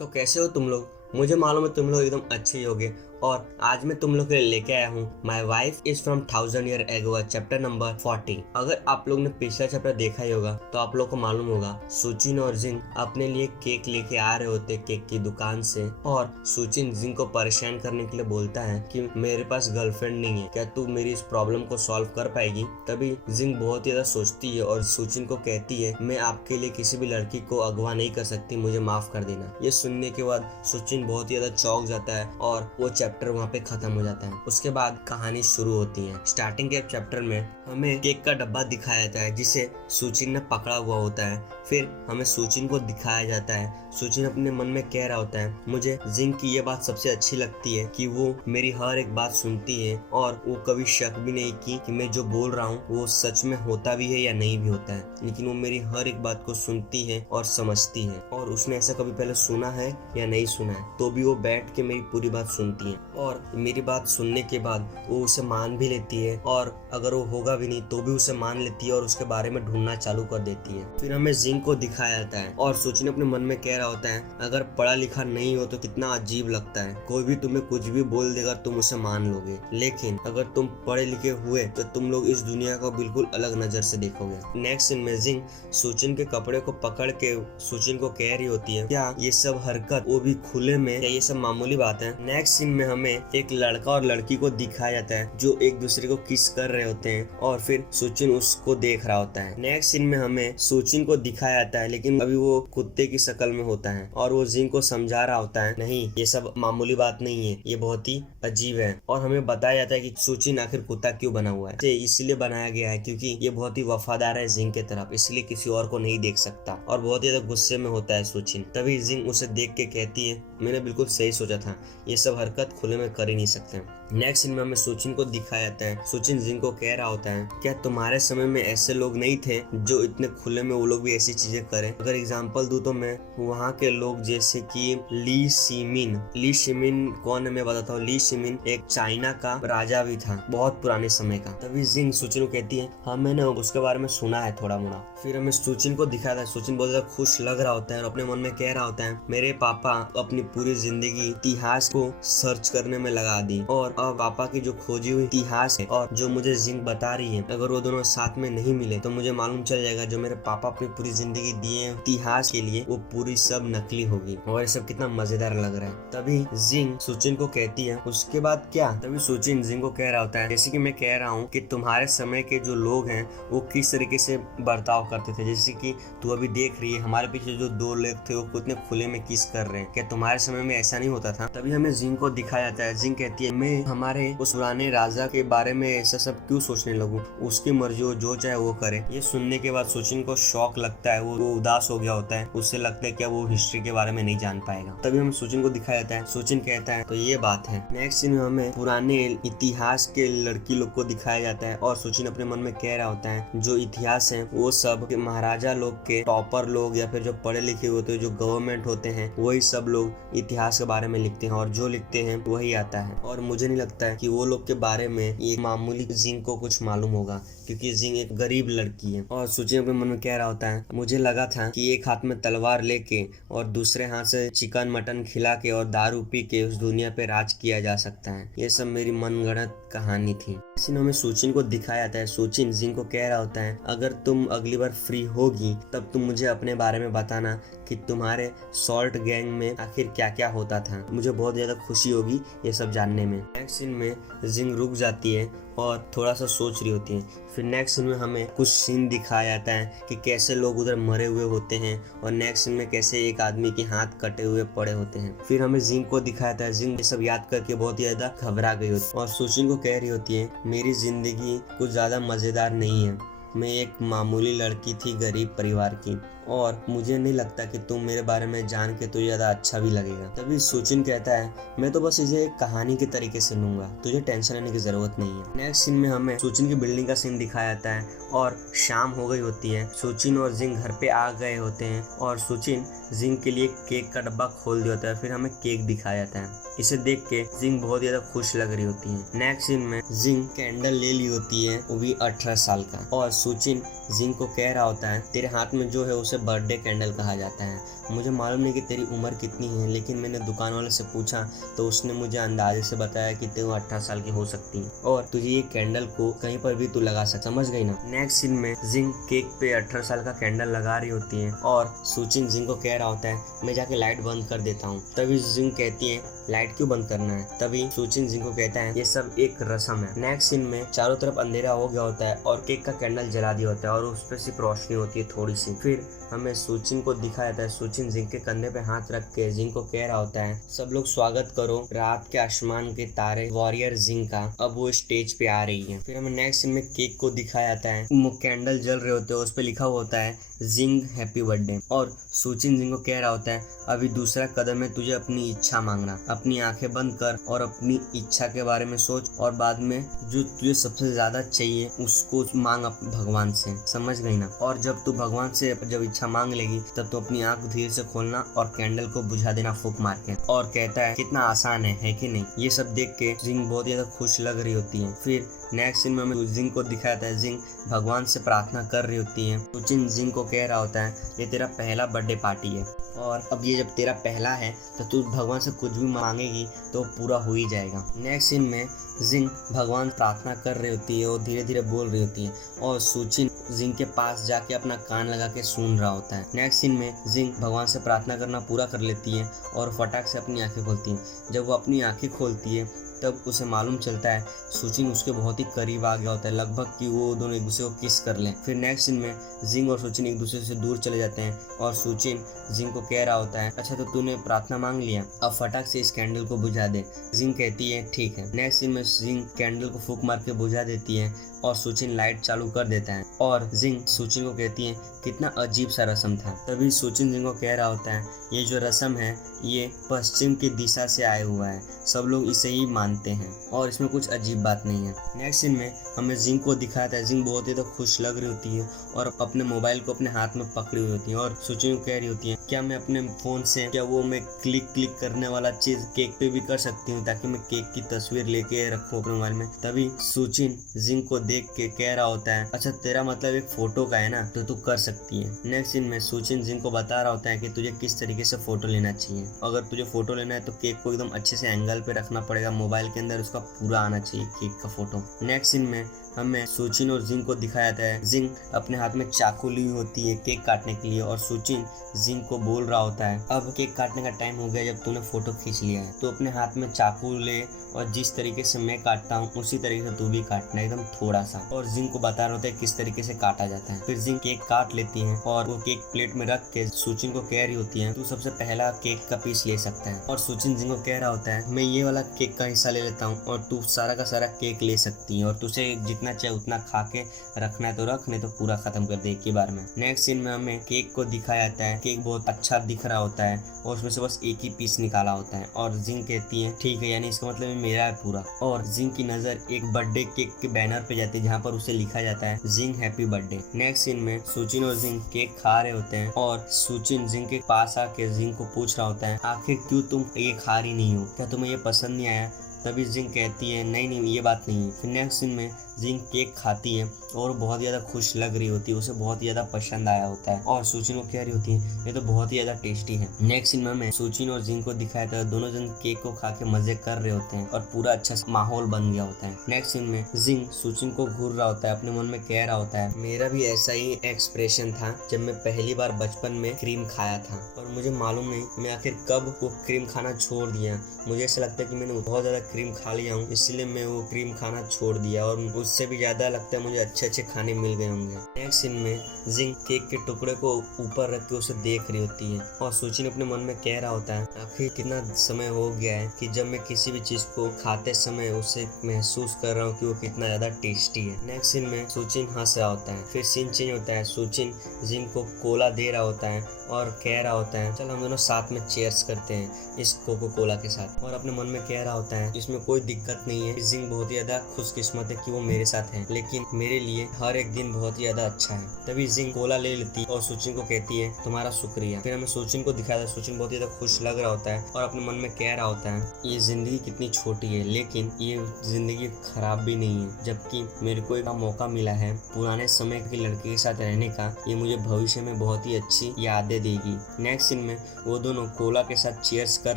तो कैसे हो तुम लोग। मुझे मालूम है तुम लोग एकदम अच्छे ही होगे। और आज मैं तुम लोग के लिए लेके आया हूँ my wife is from 1000 year ago chapter number 40। अगर आप लोग ने पिछला चैप्टर देखा ही होगा तो आप लोग को मालूम होगा सुचिन और जिंग अपने लिए केक लेके आ रहे होते केक की दुकान से। और सुचिन जिंग को परेशान करने के लिए बोलता है कि मेरे पास गर्लफ्रेंड नहीं है, क्या तू मेरी इस प्रॉब्लम को सॉल्व कर पाएगी। तभी जिंग बहुत ज्यादा सोचती है और सुचिन को कहती है मैं आपके लिए किसी भी लड़की को अगवा नहीं कर सकती, मुझे माफ कर देना। ये सुनने के बाद सुचिन बहुत ज्यादा चौंक जाता है और वो चैप्टर वहाँ पे खत्म हो जाता है। उसके बाद कहानी शुरू होती है। स्टार्टिंग के चैप्टर में हमें केक का डब्बा दिखाया जाता है जिसे सुचिन ने पकड़ा हुआ होता है। फिर हमें सुचिन को दिखाया जाता है। सुचिन अपने मन में कह रहा होता है मुझे जिंग की ये बात सबसे अच्छी लगती है कि वो मेरी हर एक बात सुनती है और वो कभी शक भी नहीं की कि मैं जो बोल रहा हूँ वो सच में होता भी है या नहीं भी होता है, लेकिन वो मेरी हर एक बात को सुनती है और समझती है। और उसने ऐसा कभी पहले सुना है या नहीं सुना है तो भी वो बैठ के मेरी पूरी बात सुनती है और मेरी बात सुनने के बाद वो उसे मान भी लेती है और अगर वो होगा भी नहीं तो भी उसे मान लेती है और उसके बारे में ढूंढना चालू कर देती है। फिर हमें जिंग को दिखाया जाता है और सुचिन अपने मन में कह रहा होता है अगर पढ़ा लिखा नहीं हो तो कितना अजीब लगता है, कोई भी तुम्हें कुछ भी बोल देगा तुम उसे मान लोगे, लेकिन अगर तुम पढ़े लिखे हुए तो तुम लोग इस दुनिया को बिल्कुल अलग नजर से देखोगे। नेक्स्ट सीन में जिंग सुचिन के कपड़े को पकड़ के सुचिन को कह रही होती है क्या ये सब हरकत वो भी खुले में, क्या ये सब मामूली बात है। नेक्स्ट सीन में हमें एक लड़का और लड़की को दिखाया जाता है जो एक दूसरे को किस कर रहे होते हैं और फिर सुचिन उसको देख रहा होता है। नेक्स्ट सीन में हमें सुचिन को दिखाया जाता है लेकिन अभी वो कुत्ते की शक्ल में होता है और वो जिंग को समझा रहा होता है नहीं ये सब मामूली बात नहीं है, ये बहुत ही अजीब है। और हमें बताया जाता है कि सुचिन आखिर कुत्ता क्यों बना हुआ है। इसलिए बनाया गया है क्योंकि ये बहुत ही वफादार है जिंग के तरफ, इसलिए किसी और को नहीं देख सकता और बहुत ज्यादा गुस्से में होता है सुचिन। तभी जिंग उसे देख के कहती है मैंने बिल्कुल सही सोचा था, ये सब हरकत खुले में कर ही नहीं सकते। नेक्स्ट सीन में हमें सुचिन को दिखाया जाता है। सुचिन जिंग को कह रहा होता है क्या तुम्हारे समय में ऐसे लोग नहीं थे जो इतने खुले में वो लोग भी ऐसी चीजें करें। अगर एग्जांपल दूं तो मैं वहाँ के लोग जैसे कि ली शिमिन कौन है मैं बताता हूँ। ली शिमिन एक चाइना का राजा भी था बहुत पुराने समय का। तभी जिंग सुचिन को कहती है हाँ मैंने उसके बारे में सुना है थोड़ा मोड़ा। फिर हमें सुचिन को दिखाया था। सुचिन बहुत ज्यादा खुश लग रहा होता है और अपने मन में कह रहा होता है मेरे पापा अपनी पूरी जिंदगी इतिहास को सर्च करने में लगा दी और अब पापा की जो खोजी हुई इतिहास है और जो मुझे जिंग बता रही है अगर वो दोनों साथ में नहीं मिले तो मुझे मालूम चल जाएगा जो मेरे पापा अपनी पूरी जिंदगी दिए इतिहास के लिए वो पूरी सब नकली होगी। और ये सब कितना मजेदार लग रहा है। तभी जिंग सुचिन को कहती है उसके बाद क्या। तभी सुचिन जिंग को कह रहा होता है जैसे कि मैं कह रहा हूँ कि तुम्हारे समय के जो लोग हैं वो किस तरीके से बर्ताव करते थे, जैसे कि तू अभी देख रही है हमारे पीछे जो दो लोग थे वो कितने खुले में किस कर रहे हैं, क्या तुम्हारे समय में ऐसा नहीं होता था। तभी हमें जिंग को दिखाया जाता है। जिंग कहती है मैं हमारे उस पुराने राजा के बारे में ऐसा सब क्यों सोचने लगूं, उसकी मर्जी हो जो चाहे वो करे। ये सुनने के बाद सुचिन को शौक लगता है, वो उदास हो गया होता है, उससे लगता है क्या वो हिस्ट्री के बारे में नहीं जान पाएगा। तभी हमें सुचिन को दिखाया जाता है। सुचिन कहता है तो ये बात है। नेक्स्ट सीन में हमें पुराने इतिहास के लड़की लोग को दिखाया जाता है और सुचिन अपने मन में कह रहा होता है जो इतिहास है वो सब महाराजा लोग के टॉपर लोग या फिर जो पढ़े लिखे होते हैं जो गवर्नमेंट होते हैं वही सब लोग इतिहास के बारे में लिखते हैं और जो लिखते हैं वही आता है। और मुझे नहीं लगता है कि वो लोग के बारे में ये मामूली जिंग को कुछ मालूम होगा क्योंकि जिंग एक गरीब लड़की है। और सुचिन अपने मन में कह रहा होता है मुझे लगा था कि एक हाथ में तलवार लेके और दूसरे हाथ से चिकन मटन खिला के और दारू पी के उस दुनिया पे राज किया जा सकता है। ये सब मेरी मनगढ़ंत कहानी थी। इसी में सुचिन को दिखाया जाता है। सुचिन जिंग को कह रहा होता है अगर तुम अगली बार फ्री होगी तब तुम मुझे अपने बारे में बताना कि तुम्हारे सॉल्ट गैंग में आखिर क्या क्या होता था, मुझे बहुत ज्यादा खुशी होगी ये सब जानने में। नेक्स्ट सीन में जिंग रुक जाती है और थोड़ा सा सोच रही होती है। फिर नेक्स्ट सीन में हमें कुछ सीन दिखाया जाता है कि कैसे लोग उधर मरे हुए होते हैं और नेक्स्ट सीन में कैसे एक आदमी के हाथ कटे हुए पड़े होते हैं। फिर हमें जिंग को दिखाया जाता है। जिंग ये सब याद करके बहुत ज्यादा घबरा गई होती है और सुचिन को कह रही होती है मेरी जिंदगी कुछ ज्यादा मजेदार नहीं है, मैं एक मामूली लड़की थी गरीब परिवार की और मुझे नहीं लगता कि तुम मेरे बारे में जान के तो ज्यादा अच्छा भी लगेगा। तभी सुचिन कहता है मैं तो बस इसे एक कहानी के तरीके से लूंगा, तुझे टेंशन लेने की जरूरत नहीं है। नेक्स्ट सीन में हमें सुचिन की बिल्डिंग का सीन दिखाया जाता है और शाम हो गई होती है। सुचिन और जिंग घर पे आ गए होते हैं और सुचिन जिंग के लिए केक का डब्बा खोल दिया होता है। फिर हमें केक दिखाया जाता है। इसे देख के जिंग बहुत ज्यादा खुश लग रही होती है। नेक्स्ट सीन में जिंग कैंडल ले ली होती है वो भी 18 साल का और सुचिन जिंग को कह रहा होता है तेरे हाथ में जो है उसे बर्थडे कैंडल कहा जाता है। मुझे मालूम नहीं कि तेरी उम्र कितनी है, लेकिन मैंने दुकान वाले से पूछा तो उसने मुझे अंदाजे से बताया कि तू 18 साल की हो सकती है और तुझे ये कैंडल को कहीं पर भी तू लगा सकता, समझ गई ना। नेक्स्ट सीन में जिंग केक पे 18 साल का कैंडल लगा रही होती है और सुचिन जिंग को कह रहा होता है मैं जाके लाइट बंद कर देता हूँ। तभी जिंग कहती है लाइट क्यों बंद करना है। तभी सुचिन जिंग को कहता है ये सब एक रस्म है। नेक्स्ट सीन में चारों तरफ अंधेरा हो गया होता है और केक का कैंडल जला दिया होता है और उस पर सिर्फ रोशनी होती है थोड़ी सी। फिर हमें सुचिन को दिखाया जाता है, सुचिन जिंग के कंधे पे हाथ रख के जिंग को कह रहा होता है सब लोग स्वागत करो रात के आसमान के तारे वॉरियर जिंग का, अब वो स्टेज पे आ रही है। फिर हमें नेक्स्ट सीन में केक को दिखाया जाता है, कैंडल जल रहे होते हैं, उस पर लिखा हुआ होता है जिंग हैप्पी बर्थडे और सुचिन जिंग को कह रहा होता है अभी दूसरा कदम है तुझे अपनी इच्छा मांगना, अपनी आंखें बंद कर और अपनी इच्छा के बारे में सोच और बाद में जो तुझे सबसे ज्यादा चाहिए उसको मांग भगवान से, समझ गई ना। और जब तू भगवान से जब इच्छा मांग लेगी तब तो अपनी आंख धीरे से खोलना और कैंडल को बुझा देना फूंक मार के। और कहता है कितना आसान है कि नहीं। ये सब देख के जिंग बहुत ज्यादा खुश लग रही होती है। फिर नेक्स्ट सीन में हमें जिंग को दिखाता है जिंग भगवान से प्रार्थना कर रही होती है। सुचिन जिंग को कह रहा होता है ये तेरा पहला बर्थडे पार्टी है और अब ये जब तेरा पहला है तो तू भगवान से कुछ भी मांगेगी तो पूरा हो ही जाएगा। नेक्स्ट सीन में जिंग भगवान प्रार्थना कर रही होती है और धीरे धीरे बोल रही होती है और सुचिन जिंग के पास जाके अपना कान लगा के सुन रहा होता है। नेक्स्ट सीन में जिंग भगवान से प्रार्थना करना पूरा कर लेती है और फटाक से अपनी आंखें खोलती है। जब वो अपनी आंखें खोलती है तब उसे मालूम चलता है सुचिन उसके बहुत ही करीब आ गया होता है, लगभग कि वो दोनों एक दूसरे को किस कर लें। फिर नेक्स्ट सीन में जिंग और सुचिन एक दूसरे से दूर चले जाते हैं और सुचिन जिंग को कह रहा होता है अच्छा तो तूने प्रार्थना मांग लिया, अब फटाक से इस कैंडल को बुझा दे। जिंग कहती है ठीक है। नेक्स्ट सीन में जिंग कैंडल को फूंक मार के बुझा देती है और सुचिन लाइट चालू कर देता है और जिंग सुचिन को कहती है कितना अजीब सा रस्म था। तभी सुचिन जिंग को कह रहा होता है ये जो रस्म है ये पश्चिम की दिशा से आया हुआ है, सब लोग इसे ही मानते हैं और इसमें कुछ अजीब बात नहीं है। नेक्स्ट सीन में हमें जिंग को दिखाता है जिंग बहुत ही तो खुश लग रही होती है और अपने मोबाइल को अपने हाथ में पकड़ी हुई होती है और सुचिन को कह रही होती है क्या मैं अपने फोन से क्या वो मैं क्लिक करने वाला चीज केक पे भी कर सकती हूँ ताकि मैं केक की तस्वीर लेके रखूँ अपने मोबाइल में। तभी सुचिन जिंग को देख के कह रहा होता है अच्छा तेरा मतलब एक फोटो का है ना तो तू कर सकती है। नेक्स्ट सीन में सुचिन जिंग को बता रहा होता है कि तुझे किस तरीके से फोटो लेना चाहिए। अगर तुझे फोटो लेना है तो केक को एकदम अच्छे से एंगल पे रखना पड़ेगा, मोबाइल के अंदर उसका पूरा आना चाहिए केक का फोटो। नेक्स्ट सीन में हमें सुचिन और जिंग को दिखाया जाता है जिंग अपने हाथ में चाकू ली होती है केक काटने के लिए और सुचिन जिंग को बोल रहा होता है अब केक काटने का टाइम हो गया, जब तूने फोटो खींच लिया है तो अपने हाथ में चाकू ले और जिस तरीके से मैं काटता हूँ उसी तरीके से तू भी काटना एकदम थोड़ा सा। और जिंग को बता रहा होता है किस तरीके से काटा जाता है। फिर जिंग केक काट लेती है और वो केक प्लेट में रख के सुचिन को कह रही होती है तू सबसे पहला केक का पीस ले सकता है। और सुचिन जिंग को कह रहा होता है मैं ये वाला केक का हिस्सा ले लेता हूँ और तू सारा का सारा केक ले सकती है और तुझे जितना चाहे उतना खा के रखना है तो रख, नहीं तो पूरा खत्म कर दे एक ही बार में। नेक्स्ट सीन में हमें केक को दिखाया जाता है, केक बहुत अच्छा दिख रहा होता है और उसमें से बस एक ही पीस निकाला होता है और जिंग कहती है ठीक है यानी इसका मतलब मेरा है पूरा। और जिंग की नजर एक बर्थडे केक के बैनर पे जाती है जहाँ पर उसे लिखा जाता है जिंग हैप्पी बर्थडे। नेक्स्ट सीन में सुचिन और जिंग केक खा रहे होते हैं और सुचिन जिंग के पास आके जिंग को पूछ रहा होता है आखिर क्यों तुम ये खा रही नहीं हो, क्या तुम्हें ये पसंद नहीं आया। तभी जिंग कहती है नहीं ये बात नहीं है। फिर नेक्स्ट सीन में जिंग केक खाती है और बहुत ज़्यादा खुश लग रही होती है, उसे बहुत ज़्यादा पसंद आया होता है और सुचिन को कह रही होती है ये तो बहुत ही ज़्यादा टेस्टी है। नेक्स्ट सीन में हमें सुचिन और जिंग को दिखाया था दोनों जन केक को खा के मजे कर रहे होते हैं और पूरा अच्छा माहौल बन गया होता है। नेक्स्ट सीन में जिंग सुचिन को घूर रहा होता है, अपने मन में कह रहा होता है मेरा भी ऐसा ही एक्सप्रेशन था जब मैं पहली बार बचपन में क्रीम खाया था और मुझे मालूम नहीं मैं आखिर कब वो क्रीम खाना छोड़ दिया। मुझे ऐसा लगता है कि मैंने बहुत ज़्यादा क्रीम खा लिया हूँ इसलिए मैं वो क्रीम खाना छोड़ दिया और उससे भी ज़्यादा लगता है मुझे अच्छे अच्छे खाने मिल गए होंगे। नेक्स्ट सीन में जिंग केक के टुकड़े को ऊपर रख के उसे देख रही होती है और सुचिन अपने मन में कह रहा होता है आखिर कितना समय हो गया है कि जब मैं किसी भी चीज़ को खाते समय उसे महसूस कर रहा हूँ कि वो कितना ज़्यादा टेस्टी है। नेक्स्ट सीन में सुचिन हंस रहा होता है। फिर सीन चेंज होता है, सुचिन जिंग को कोला दे रहा होता है और कह रहा होता है चल हम दोनों साथ में चेयर्स करते हैं इस कोको कोला के साथ। और अपने मन में कह रहा होता है इसमें कोई दिक्कत नहीं है। जिंग बहुत ही ज्यादा खुशकिस्मत है कि वो मेरे साथ है, लेकिन मेरे लिए हर एक दिन बहुत ही ज्यादा अच्छा है। तभी जिंग कोला ले लेती और सुचिन को कहती है तुम्हारा शुक्रिया। फिर हमें सुचिन को दिखाया था, सुचिन बहुत ही ज्यादा खुश लग रहा होता है और अपने मन में कह रहा होता है ये जिंदगी कितनी छोटी है, लेकिन ये जिंदगी खराब भी नहीं है। जबकि मेरे को एक मौका मिला है पुराने समय की लड़की के साथ रहने का, ये मुझे भविष्य में बहुत ही अच्छी यादें देगी। नेक्स्ट सीन में वो दोनों कोला के साथ चीयर्स कर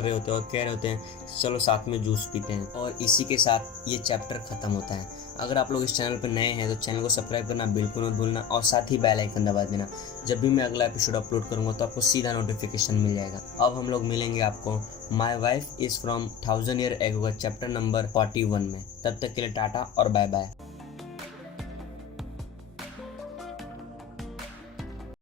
रहे होते हैं और कह रहे होते हैं चलो साथ में जूस पीते हैं। और इसी के साथ ये चैप्टर खत्म होता है। अगर आप लोग इस चैनल पर नए हैं तो चैनल को सब्सक्राइब करना बिल्कुल मत भूलना और साथ ही बेल आइकन दबा देना। जब भी मैं अगला एपिसोड अपलोड करूंगा तो आपको सीधा नोटिफिकेशन मिल जाएगा। अब हम लोग मिलेंगे आपको my wife is from 1000 year ago chapter number 41 में। तब तक के लिए टाटा और बाय बाय।